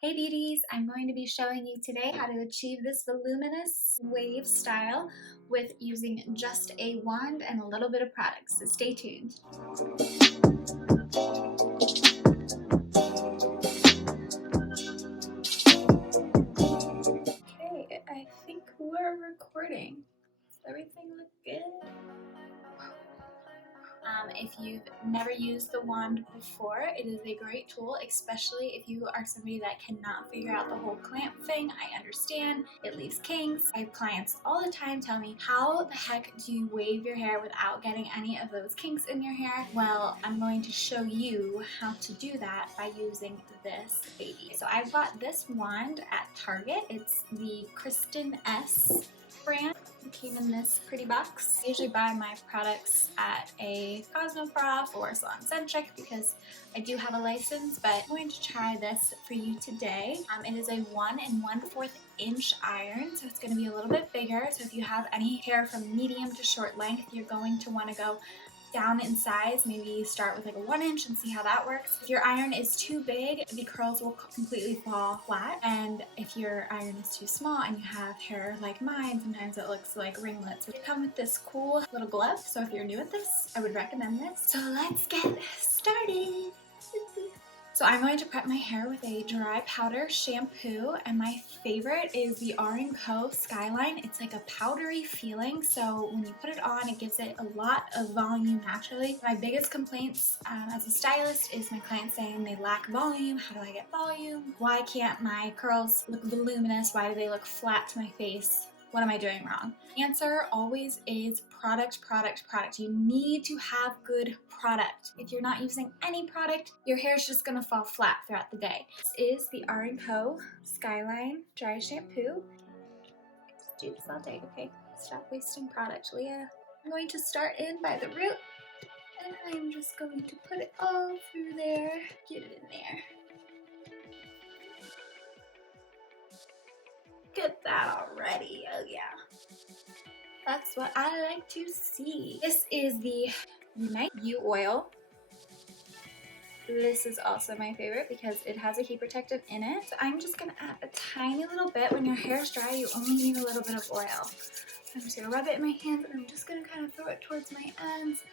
Hey beauties, I'm going to be showing you today how to achieve this voluminous wave style with using just a wand and a little bit of product, so stay tuned. Okay, I think we're recording. Does everything look good? If you've never used the wand before, it is a great tool, especially if you are somebody that cannot figure out the whole clamp thing. I understand, it leaves kinks. I have clients all the time tell me, how the heck do you wave your hair without getting any of those kinks in your hair? Well, I'm going to show you how to do that by using this baby. So I bought this wand at Target. It's the Kristin Ess brand. It came in this pretty box. I usually buy my products at a Cosmoprof or Salon Centric because I do have a license, but I'm going to try this for you today. It is a 1 1/4 inch iron, so it's going to be a little bit bigger. So if you have any hair from medium to short length, you're going to want to go down in size. Maybe start with like a 1 inch and see how that works. If your iron is too big, the curls will completely fall flat. And if your iron is too small and you have hair like mine, sometimes it looks like ringlets. They come with this cool little glove. So if you're new at this, I would recommend this. So let's get started. So I'm going to prep my hair with a dry powder shampoo, and my favorite is the r+co Skyline. It's like a powdery feeling, so when you put it on, it gives it a lot of volume naturally. My biggest complaints as a stylist is my clients saying they lack volume. How do I get volume? Why can't my curls look voluminous? Why do they look flat to my face? What am I doing wrong? The answer always is product, product, product. You need to have good product. If you're not using any product, your hair is just gonna fall flat throughout the day. This is the r+co Skyline Dry Shampoo. Just do this all day, okay? Stop wasting product, Leah. I'm going to start in by the root, and I'm just going to put it all through there. Get it in there. Look at that already. Oh yeah. That's what I like to see. This is the Unite U oil. This is also my favorite because it has a heat protectant in it. So I'm just gonna add a tiny little bit. When your hair is dry, you only need a little bit of oil. So I'm just gonna rub it in my hands, and I'm just gonna kind of throw it towards my ends.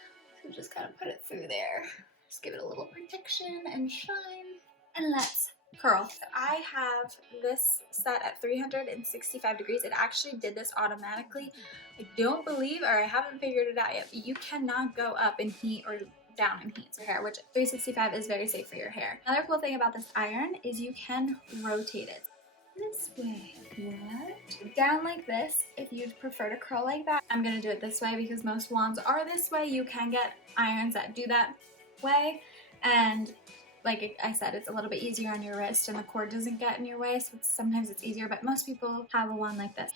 So just kind of put it through there. Just give it a little protection and shine. And let's curl. So I have this set at 365 degrees. It actually did this automatically. I don't believe, or I haven't figured it out yet, but you cannot go up in heat or down in heat for hair, which 365 is very safe for your hair. Another cool thing about this iron is you can rotate it this way. What? Down like this, if you'd prefer to curl like that. I'm gonna do it this way because most wands are this way. You can get irons that do that way, and like I said, it's a little bit easier on your wrist and the cord doesn't get in your way, so sometimes it's easier, but most people have a wand like this.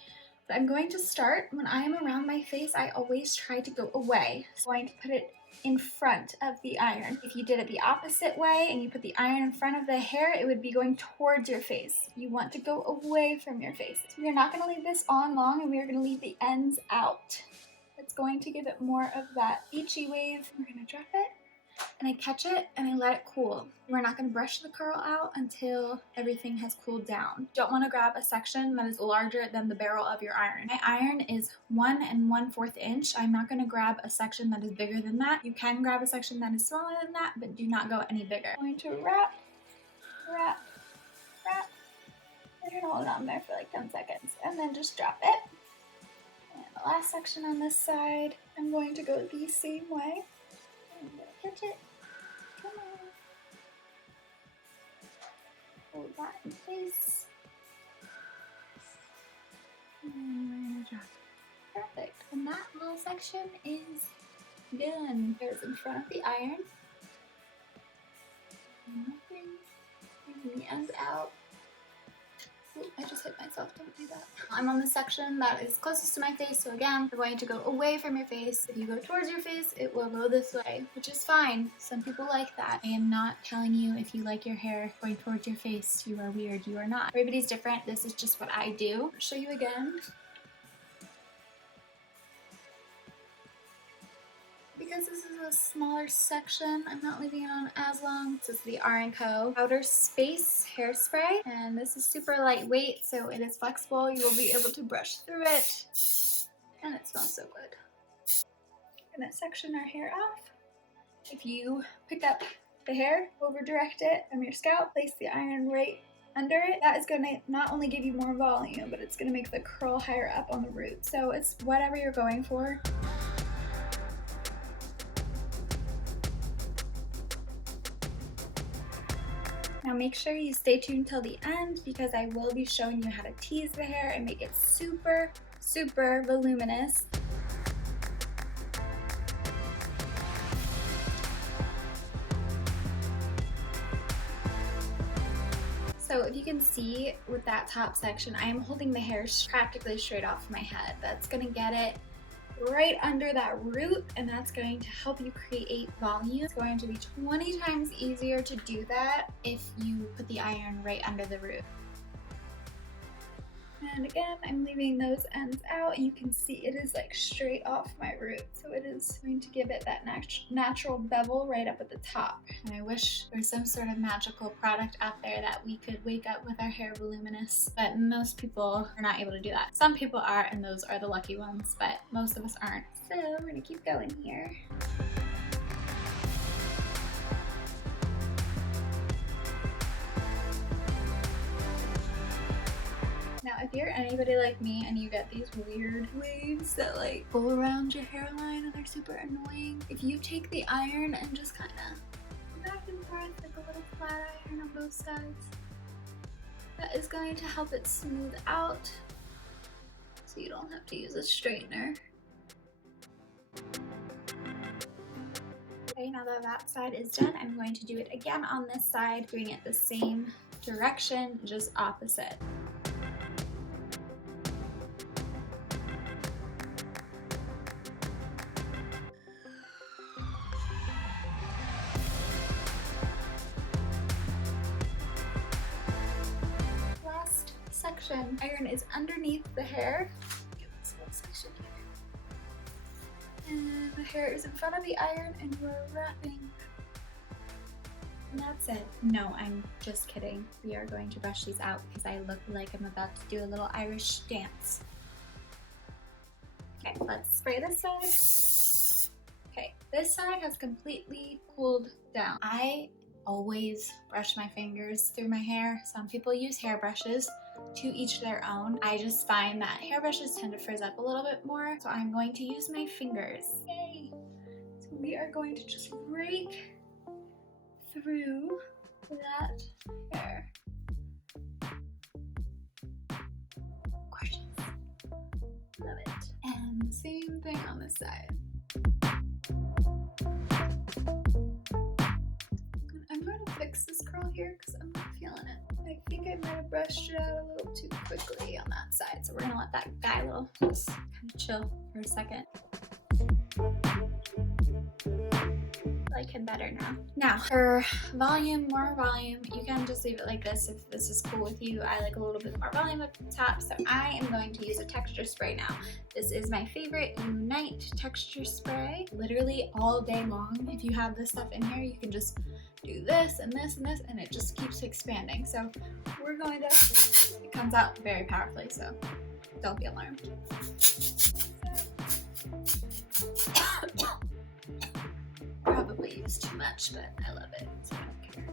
But I'm going to start, when I am around my face, I always try to go away. So I'm going to put it in front of the iron. If you did it the opposite way and you put the iron in front of the hair, it would be going towards your face. You want to go away from your face. So we are not going to leave this on long, and we are going to leave the ends out. It's going to give it more of that beachy wave. We're going to drop it, and I catch it and I let it cool. We're not going to brush the curl out until everything has cooled down. You don't want to grab a section that is larger than the barrel of your iron. My iron is 1 1/4 inch. I'm not going to grab a section that is bigger than that. You can grab a section that is smaller than that, but do not go any bigger. I'm going to wrap, wrap, wrap, and hold on there for like 10 seconds, and then just drop it. And the last section on this side, I'm going to go the same way. I'm going to catch it. Come on. Hold that in place. And we're going to drop it. Perfect. And that little section is done. There's in front of the iron. Nothing. Bring the ends out. Ooh, I just hit myself, don't do that. I'm on the section that is closest to my face, so again, we're going to go away from your face. If you go towards your face, it will go this way, which is fine. Some people like that. I am not telling you if you like your hair going towards your face, you are weird. You are not. Everybody's different. This is just what I do. I'll show you again. because this is a smaller section, I'm not leaving it on as long. This is the r+co Outerspace hairspray, and this is super lightweight, so it is flexible. You will be able to brush through it, and it smells so good. I'm gonna section our hair off. If you pick up the hair, over direct it from your scalp, place the iron right under it. That is going to not only give you more volume, but it's going to make the curl higher up on the root. So it's whatever you're going for. Now make sure you stay tuned till the end because I will be showing you how to tease the hair and make it super, super voluminous. So if you can see with that top section, I am holding the hair practically straight off my head. That's gonna get it right under that root, and that's going to help you create volume. It's going to be 20 times easier to do that if you put the iron right under the root. And again, I'm leaving those ends out. You can see it is like straight off my root. So it is going to give it that natural bevel right up at the top. And I wish there was some sort of magical product out there that we could wake up with our hair voluminous, but most people are not able to do that. Some people are, and those are the lucky ones, but most of us aren't. So we're gonna keep going here. Now, if you're anybody like me and you get these weird waves that like go around your hairline and they're super annoying, if you take the iron and just kind of go back and forth like a little flat iron on both sides, that is going to help it smooth out so you don't have to use a straightener. Okay, now that side is done, I'm going to do it again on this side, doing it the same direction, just opposite. Iron is underneath the hair. Get this little section here. And the hair is in front of the iron and we're wrapping. And that's it. No, I'm just kidding. We are going to brush these out because I look like I'm about to do a little Irish dance. Okay, let's spray this side. Okay, this side has completely cooled down. I always brush my fingers through my hair. Some people use hairbrushes. To each their own. I just find that hairbrushes tend to frizz up a little bit more, so I'm going to use my fingers. Yay! So we are going to just rake through that hair. Gorgeous. Love it. And same thing on this side. I'm going to fix this curl here because I'm not feeling it. I think I might have brushed it out a little too quickly on that side, so we're gonna let that guy just kind of chill for a second. I like him better now. Now, for volume, more volume, you can just leave it like this if this is cool with you. I like a little bit more volume at the top, so I am going to use a texture spray now. This is my favorite Unite texture spray. Literally all day long, if you have this stuff in here, you can just do this and this and this, and it just keeps expanding. So we're going to, it comes out very powerfully, so don't be alarmed. Probably use too much, but I love it, so I don't care.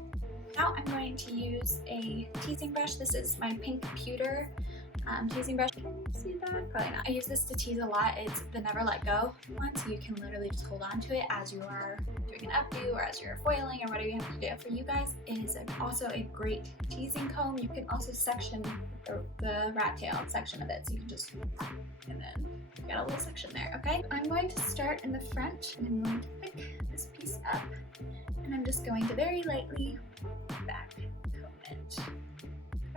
Now I'm going to use a teasing brush. This is my pink Pewter teasing brush. Can you see that? Probably not. I use this to tease a lot. It's the Never Let Go one, so you can literally just hold on to it as you are doing an updo or as you're foiling or whatever you have to do. For you guys, it is also a great teasing comb. You can also section the rat tail section of it, so you can just, and then you got a little section there, okay? I'm going to start in the front, and I'm going to pick this piece up, and I'm just going to very lightly back comb it.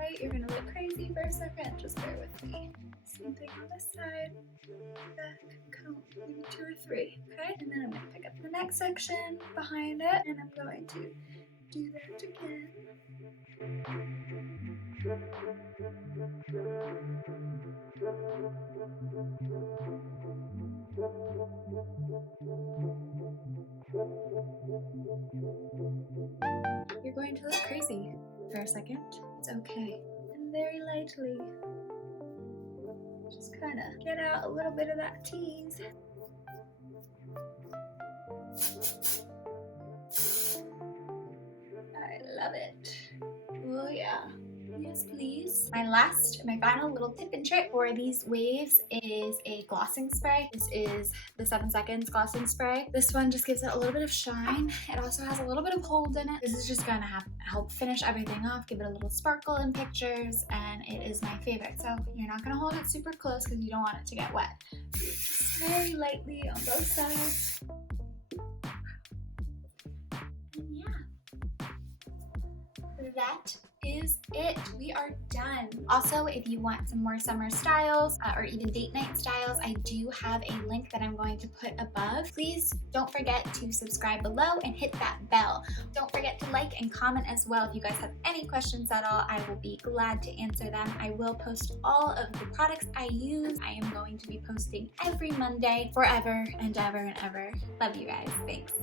Okay, you're gonna look crazy for a second, just bear with me. Same thing on this side, back comb, maybe 2 or 3, okay? And then I'm gonna pick up the next section behind it, and I'm going to do that again. You're going to look crazy for a second. It's okay. And very lightly, just kind of get out a little bit of that tease. I love it. Oh yeah. Yes, please. My final little tip and trick for these waves is a glossing spray. This is the 7 seconds glossing spray. This one just gives it a little bit of shine. It also has a little bit of hold in it. This is just gonna help finish everything off, give it a little sparkle in pictures, and it is my favorite. So you're not gonna hold it super close because you don't want it to get wet. Just very lightly on both sides. And yeah, that is it. We are done. Also, if you want some more summer styles or even date night styles, I do have a link that I'm going to put above. Please don't forget to subscribe below and hit that bell. Don't forget to like and comment as well. If you guys have any questions at all, I will be glad to answer them. I will post all of the products I use. I am going to be posting every Monday forever and ever and ever. Love you guys. Thanks.